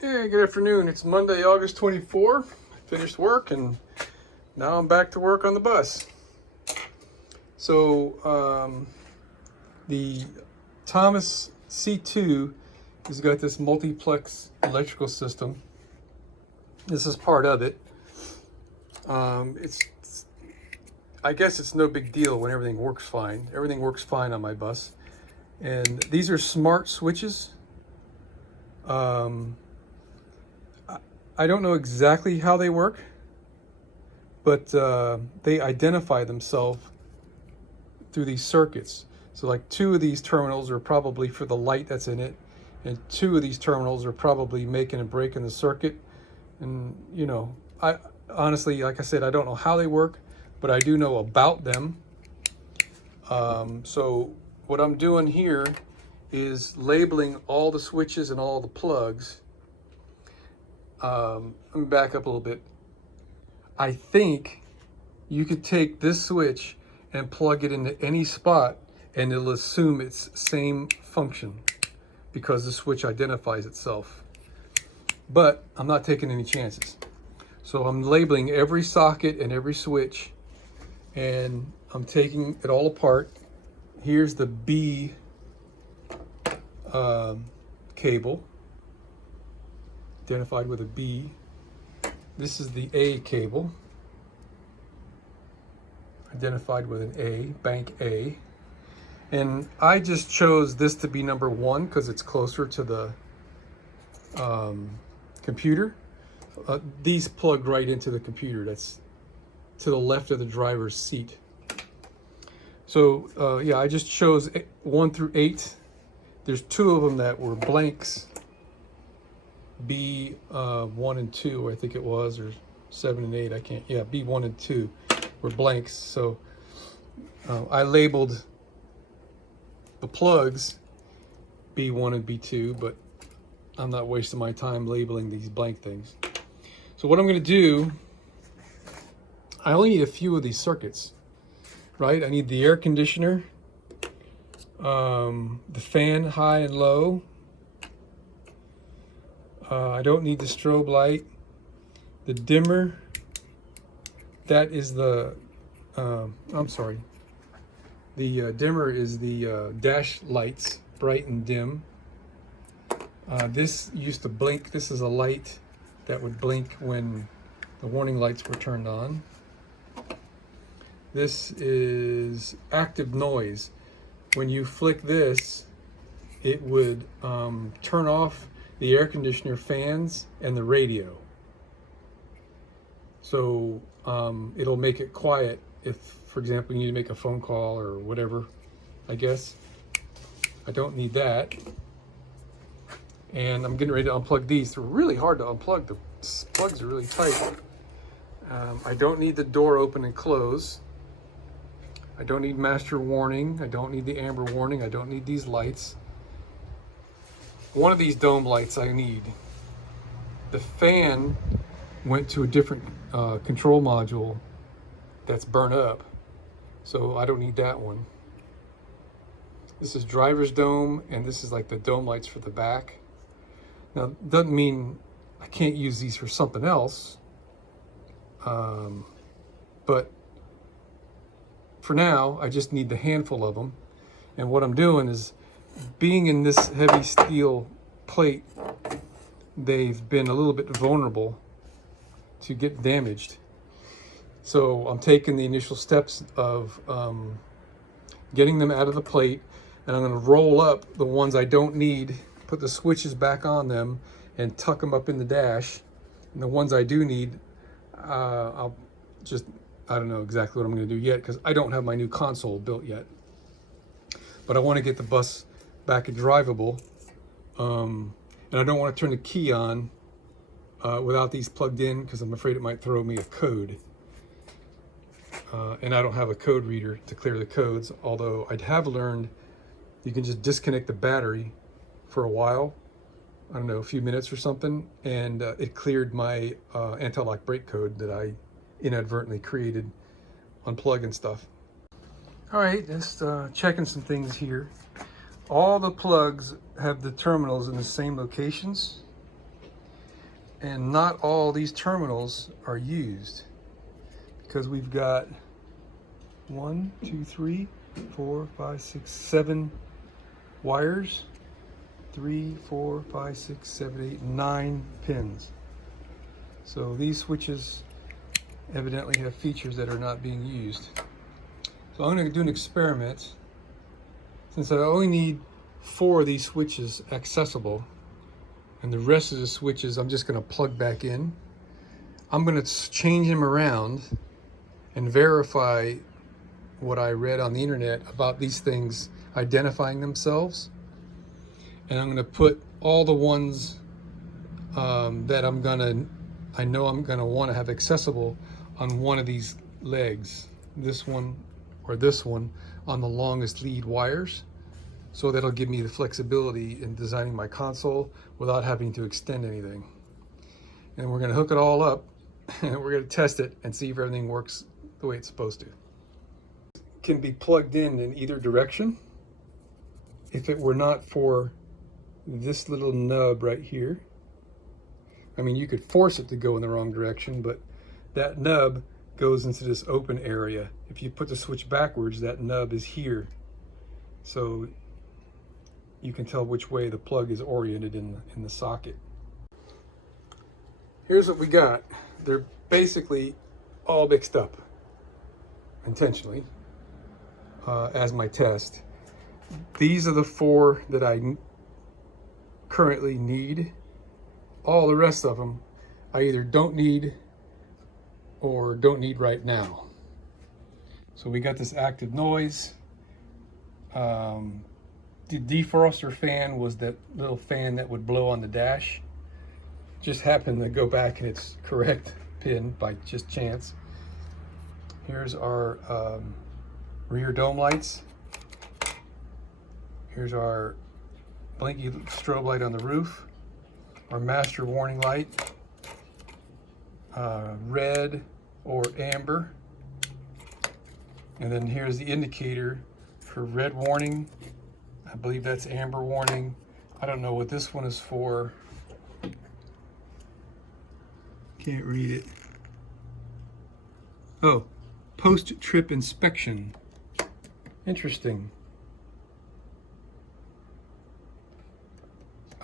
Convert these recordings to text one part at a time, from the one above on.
Hey, good afternoon. It's Monday, August 24. I finished work and now I'm back to work on the bus. So the Thomas C2 has got this multiplex electrical system. This is part of it. I guess it's no big deal when everything works fine. Everything works fine on my bus. And these are smart switches. I don't know exactly how they work, but they identify themselves through these circuits. So like 2 of these terminals are probably for the light that's in it, and 2 of these terminals are probably making and breaking the circuit. And you know, I honestly, like I said, I don't know how they work, but I do know about them. So what I'm doing here is labeling all the switches and all the plugs. Let me back up a little bit. I think you could take this switch and plug it into any spot and it'll assume its same function because the switch identifies itself. But I'm not taking any chances. So I'm labeling every socket and every switch and I'm taking it all apart. Here's the B cable, identified with a B. This is the A cable, identified with an A, bank A. And I just chose this to be number 1 because it's closer to the computer. These plug right into the computer. That's to the left of the driver's seat. So yeah, I just chose 1 through 8. There's 2 of them that were blanks. B1 and 2, I think it was, or 7 and 8, I can't. Yeah, B1 and 2 were blanks. So I labeled the plugs B1 and B2, but I'm not wasting my time labeling these blank things. So what I'm going to do, I only need a few of these circuits, right? I need the air conditioner, the fan high and low. I don't need the strobe light. The dimmer, that is the, I'm sorry. The dimmer is the dash lights, bright and dim. This used to blink. This is a light that would blink when the warning lights were turned on. This is active noise. When you flick this, it would turn off the air conditioner, fans, and the radio. So it'll make it quiet if, for example, you need to make a phone call or whatever, I guess. I don't need that. And I'm getting ready to unplug these. They're really hard to unplug. The plugs are really tight. I don't need the door open and close. I don't need master warning. I don't need the amber warning. I don't need these lights. One of these dome lights I need. The fan went to a different control module that's burnt up, so I don't need that one. This is driver's dome, and this is like the dome lights for the back. Now, doesn't mean I can't use these for something else, but for now, I just need the handful of them. And what I'm doing is, being in this heavy steel plate, they've been a little bit vulnerable to get damaged. So I'm taking the initial steps of getting them out of the plate, and I'm going to roll up the ones I don't need, put the switches back on them, and tuck them up in the dash. And the ones I do need, I don't know exactly what I'm going to do yet because I don't have my new console built yet. But I want to get the bus back and drivable, and I don't want to turn the key on without these plugged in because I'm afraid it might throw me a code. And I don't have a code reader to clear the codes, although I'd have learned you can just disconnect the battery for a while, I don't know, a few minutes or something, and it cleared my anti-lock brake code that I inadvertently created, unplugging stuff. All right, just checking some things here. All the plugs have the terminals in the same locations. And not all these terminals are used, because we've got 1, 2, 3, 4, 5, 6, 7 wires. 3, 4, 5, 6, 7, 8, 9 pins. So these switches evidently have features that are not being used. So I'm going to do an experiment. Since I only need 4 of these switches accessible, and the rest of the switches I'm just going to plug back in, I'm going to change them around and verify what I read on the internet about these things identifying themselves. And I'm going to put all the ones that I know I'm going to want to have accessible on one of these legs, this one or this one, on the longest lead wires. So that'll give me the flexibility in designing my console without having to extend anything. And we're going to hook it all up and we're going to test it and see if everything works the way it's supposed to. It can be plugged in either direction. If it were not for this little nub right here, I mean, you could force it to go in the wrong direction, but that nub goes into this open area. If you put the switch backwards, that nub is here. So you can tell which way the plug is oriented in the socket. Here's what we got. They're basically all mixed up intentionally as my test. These are the 4 that I currently need. All the rest of them I either don't need or don't need right now. So we got this active noise. The defroster fan was that little fan that would blow on the dash. Just happened to go back in its correct pin by just chance. Here's our rear dome lights. Here's our blinky strobe light on the roof. Our master warning light, red or amber. And then here's the indicator for red warning. I believe that's amber warning. I don't know what this one is for. Can't read it. Oh, post-trip inspection. Interesting.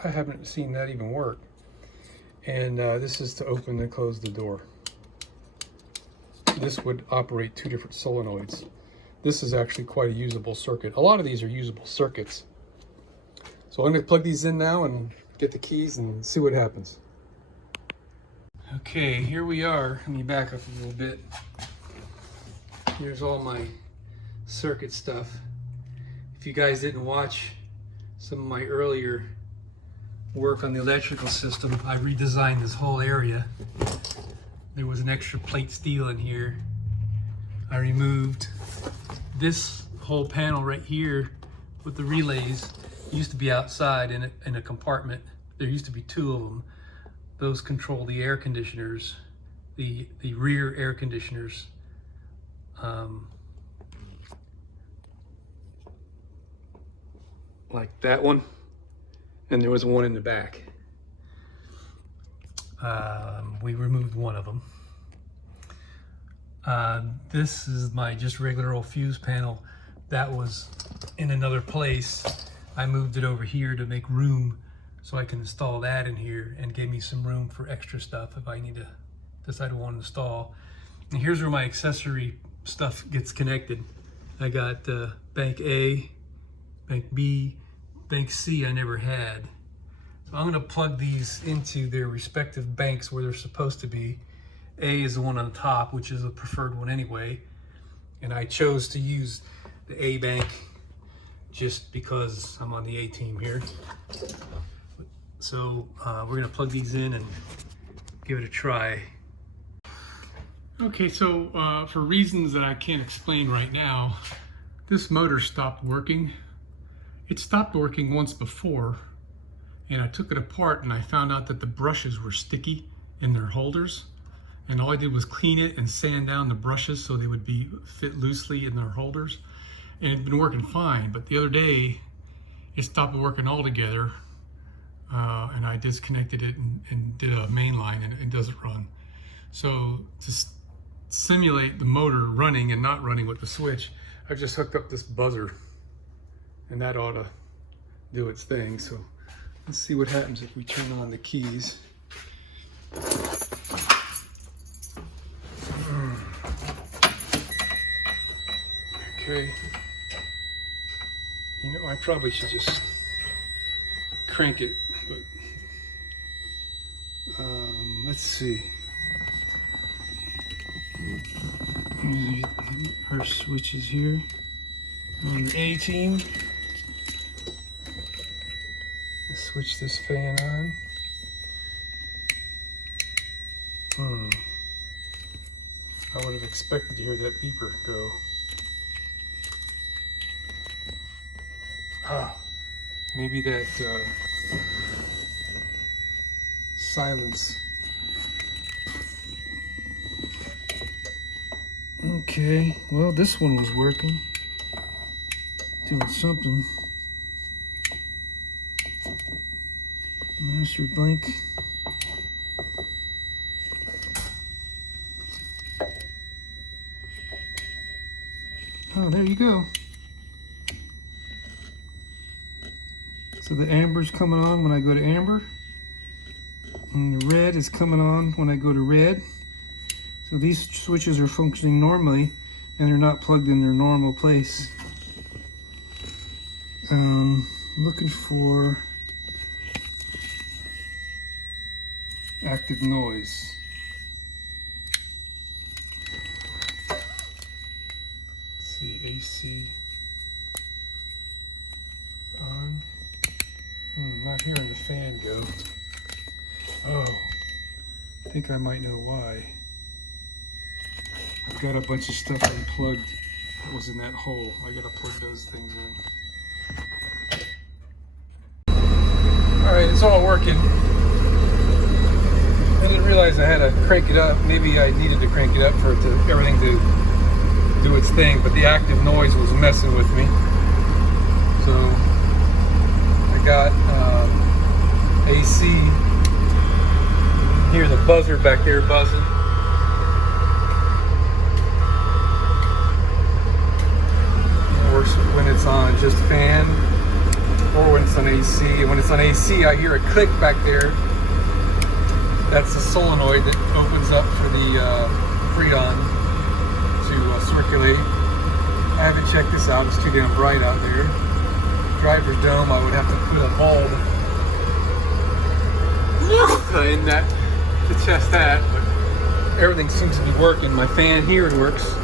I haven't seen that even work. And this is to open and close the door. This would operate 2 different solenoids. This is actually quite a usable circuit. A lot of these are usable circuits. So I'm going to plug these in now and get the keys and see what happens. Okay, here we are. Let me back up a little bit. Here's all my circuit stuff. If you guys didn't watch some of my earlier work on the electrical system, I redesigned this whole area. There was an extra plate steel in here. I removed this whole panel right here with the relays. It used to be outside in a compartment. There used to be 2 of them. Those control the air conditioners, the rear air conditioners. Like that one. And there was one in the back. We removed one of them. This is my just regular old fuse panel that was in another place. I moved it over here to make room so I can install that in here, and gave me some room for extra stuff if I need to decide I want to install. And here's where my accessory stuff gets connected. I got bank A, bank B, bank C I never had. So I'm going to plug these into their respective banks where they're supposed to be. A is the one on the top, which is a preferred one anyway. And I chose to use the A bank just because I'm on the A team here. So we're going to plug these in and give it a try. Okay, so for reasons that I can't explain right now, this motor stopped working. It stopped working once before, and I took it apart and I found out that the brushes were sticky in their holders. And all I did was clean it and sand down the brushes so they would fit loosely in their holders. And it'd been working fine, but the other day it stopped working altogether. and I disconnected it and did a main line, and it doesn't run. So to simulate the motor running and not running with the switch, I just hooked up this buzzer, and that ought to do its thing. So let's see what happens if we turn on the keys. Okay. You know, I probably should just crank it, but let's see. Our switches here on the A team. Let's switch this fan on. I would have expected to hear that beeper go. Maybe that silence. Okay, well, this one was working, doing something. Master blank. Oh, there you go. So the amber's coming on when I go to amber, and the red is coming on when I go to red. So these switches are functioning normally, and they're not plugged in their normal place. Looking for active noise. Let's see, AC on. Not hearing the fan go. Oh, I think I might know why. I've got a bunch of stuff unplugged that was in that hole. I gotta plug those things in. Alright, it's all working. I didn't realize I had to crank it up. Maybe I needed to crank it up for everything to do its thing, but the active noise was messing with me. So I got AC. Hear the buzzer back there buzzing. It works when it's on just fan or when it's on AC. And when it's on AC, I hear a click back there. That's the solenoid that opens up for the Freon to circulate. I haven't checked this out. It's too damn bright out there. Driver's dome, I would have to put a bulb in that to test that, but everything seems to be working. My fan here works.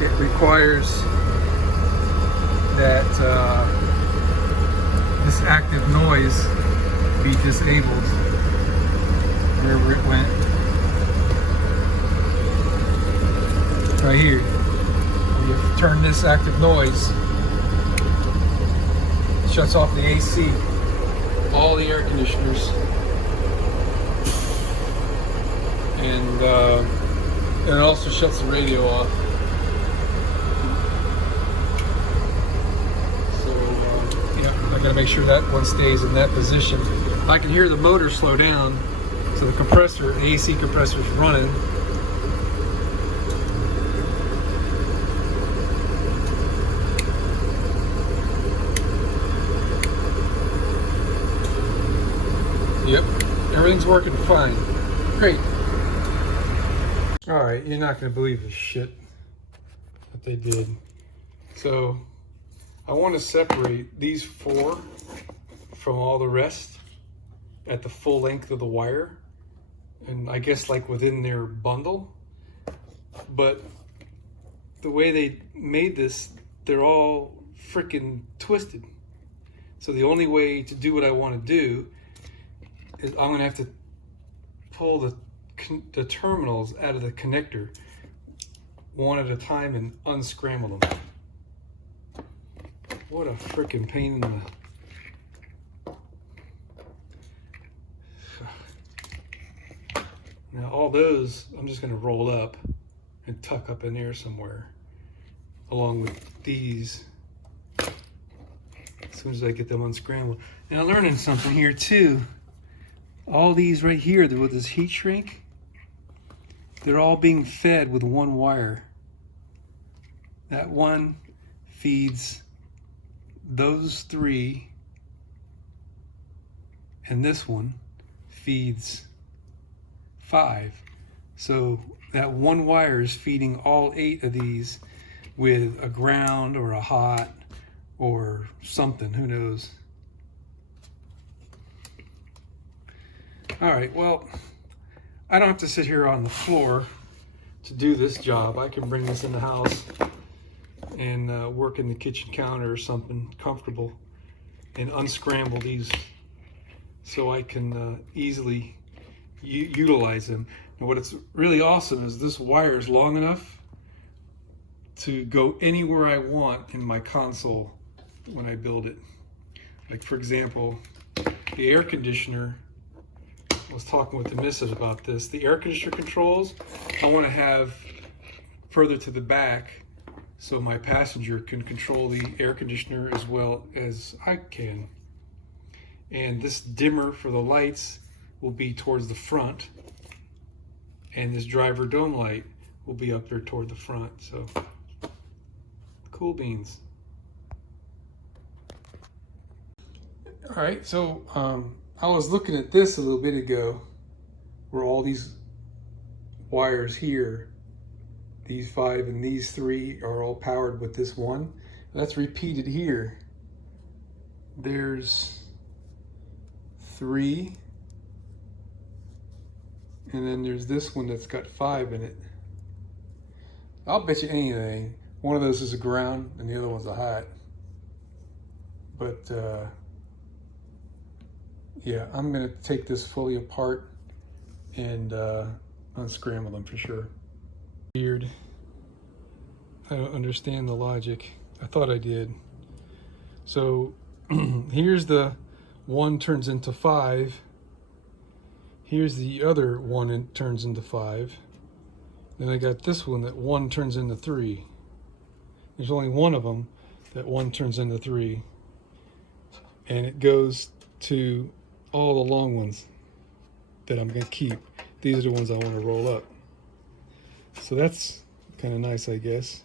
It requires that this active noise be disabled wherever it went. Right here. You turn this active noise. Shuts off the AC, all the air conditioners, and it also shuts the radio off. So yeah, I gotta make sure that one stays in that position. I can hear the motor slow down, so the compressor, the AC compressor, is running. Yep, everything's working fine. Great. All right, you're not gonna believe this shit that they did. So I want to separate these four from all the rest at the full length of the wire, and I guess like within their bundle. But the way they made this, they're all freaking twisted. So the only way to do what I want to do is I'm gonna have to pull the terminals out of the connector one at a time and unscramble them. What a freaking pain in the... Now all those I'm just gonna roll up and tuck up in there somewhere along with these as soon as I get them unscrambled. Now learning something here too. All these right here with this heat shrink, they're all being fed with one wire. That one feeds those three, and this one feeds 5. So that one wire is feeding all 8 of these with a ground or a hot or something, who knows. All right, well, I don't have to sit here on the floor to do this job. I can bring this in the house and work in the kitchen counter or something comfortable and unscramble these so I can easily utilize them. And what's really awesome is this wire is long enough to go anywhere I want in my console when I build it. Like, for example, the air conditioner, I was talking with the missus about this. The air conditioner controls, I want to have further to the back so my passenger can control the air conditioner as well as I can. And this dimmer for the lights will be towards the front, and this driver dome light will be up there toward the front. So, cool beans. All right, so I was looking at this a little bit ago, where all these wires here, these 5 and these 3 are all powered with this one. That's repeated here. There's 3, and then there's this one that's got 5 in it. I'll bet you anything, one of those is a ground and the other one's a hot. But yeah, I'm gonna take this fully apart and unscramble them for sure. Weird. I don't understand the logic. I thought I did. So here's the 1 turns into 5. Here's the other 1 and turns into 5. Then I got this one that 1 turns into 3. There's only one of them that 1 turns into 3. And it goes to all the long ones that I'm gonna keep. These are the ones I want to roll up. So that's kind of nice, I guess.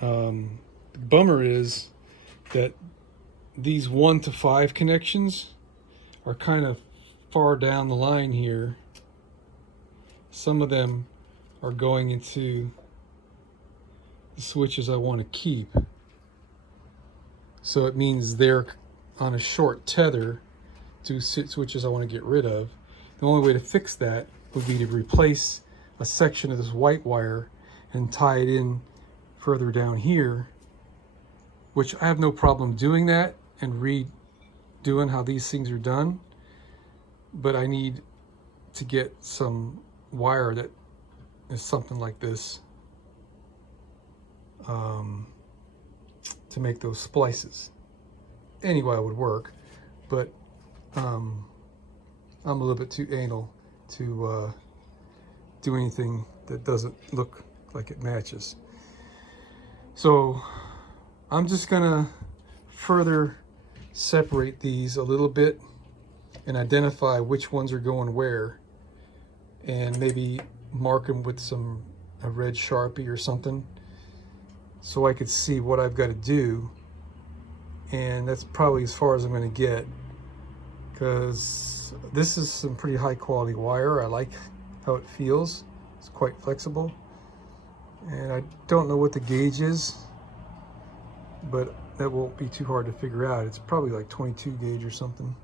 The bummer is that these 1 to 5 connections are kind of far down the line here. Some of them are going into the switches I want to keep. So it means they're on a short tether to switches I want to get rid of. The only way to fix that would be to replace a section of this white wire and tie it in further down here, which I have no problem doing that and redoing how these things are done. But I need to get some wire that is something like this to make those splices. Anyway, it would work, but I'm a little bit too anal to do anything that doesn't look like it matches. So I'm just gonna further separate these a little bit and identify which ones are going where, and maybe mark them with a red Sharpie or something so I could see what I've got to do. And that's probably as far as I'm going to get, because this is some pretty high quality wire. I like how it feels. It's quite flexible, and I don't know what the gauge is, but that won't be too hard to figure out. It's probably like 22 gauge or something.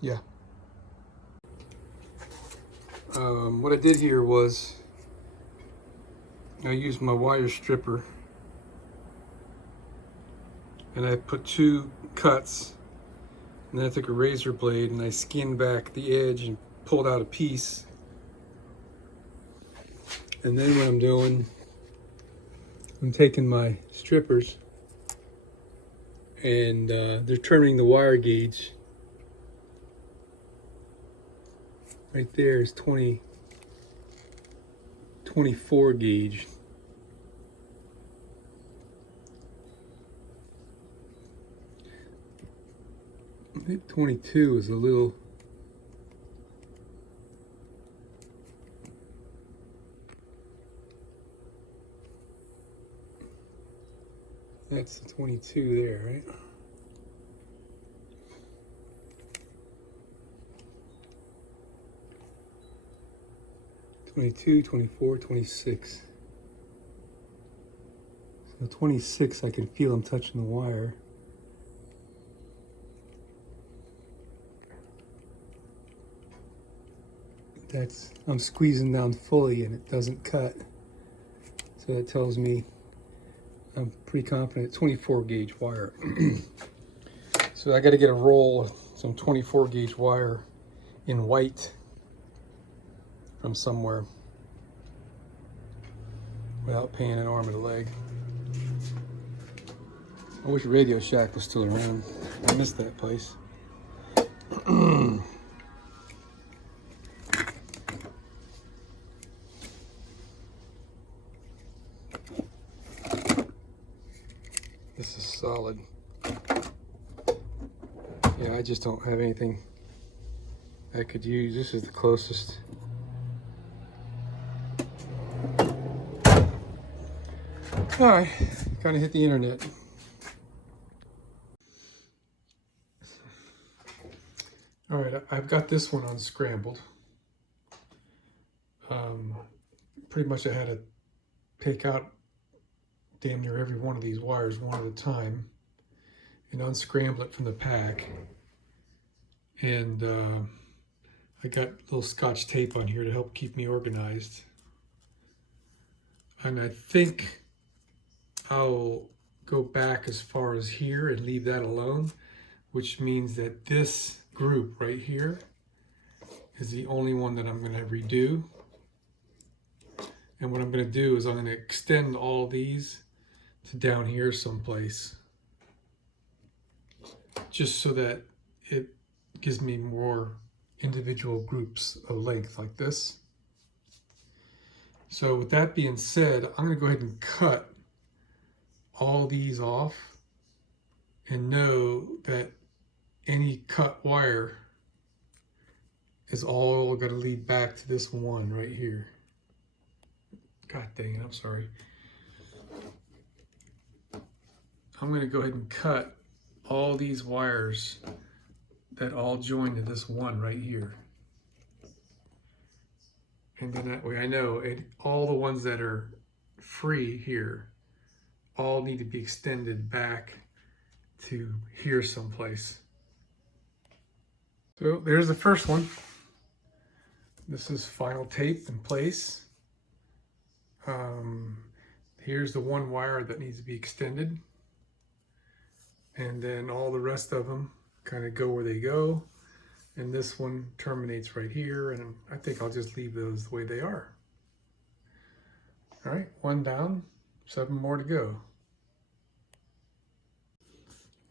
Yeah. What I did here was I used my wire stripper, and I put 2 cuts, and then I took a razor blade and I skinned back the edge and pulled out a piece. And then what I'm doing, I'm taking my strippers and determining the wire gauge. Right there is 24 gauge. think 22 is a little... That's the 22 there, right? '22, '24, '26. So 26, I can feel I'm touching the wire. That's, I'm squeezing down fully and it doesn't cut. So that tells me I'm pretty confident. 24 gauge wire. So I got to get a roll of some 24 gauge wire in white from somewhere without paying an arm and a leg. I wish Radio Shack was still around. I missed that place. This is solid. Yeah, I just don't have anything I could use. This is the closest. All right, kind of hit the internet. All right, I've got this one unscrambled. Pretty much I had to take out damn near every one of these wires one at a time and unscramble it from the pack. And I got a little Scotch tape on here to help keep me organized. And I think I'll go back as far as here and leave that alone, which means that this group right here is the only one that I'm going to redo. And what I'm going to do is I'm going to extend all these to down here someplace, just so that it gives me more individual groups of length like this. So with that being said, I'm going to go ahead and cut all these off and know that any cut wire is all going to lead back to this one right here. God dang it, I'm sorry. I'm going to go ahead and cut all these wires that all join to this one right here. And then that way I know all the ones that are free here all need to be extended back to here someplace. So there's the first one. This is final tape in place. Here's the one wire that needs to be extended. And then all the rest of them kind of go where they go. And this one terminates right here. And I think I'll just leave those the way they are. All right, one down, 7 more to go.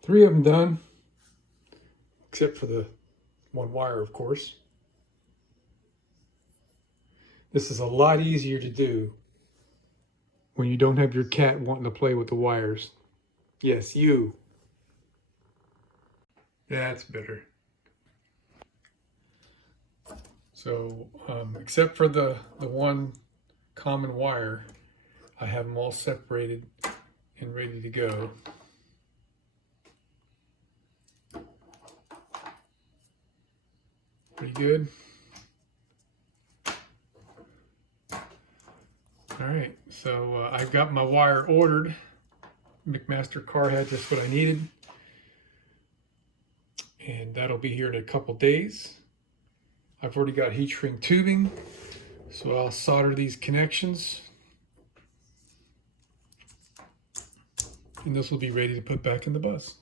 3 of them done, except for the one wire, of course. This is a lot easier to do when you don't have your cat wanting to play with the wires. Yes, you. That's better. So, except for the one common wire, I have them all separated and ready to go. Pretty good. All right, so I've got my wire ordered. McMaster car had just what I needed. And that'll be here in a couple days. I've already got heat shrink tubing, so I'll solder these connections. And this will be ready to put back in the bus.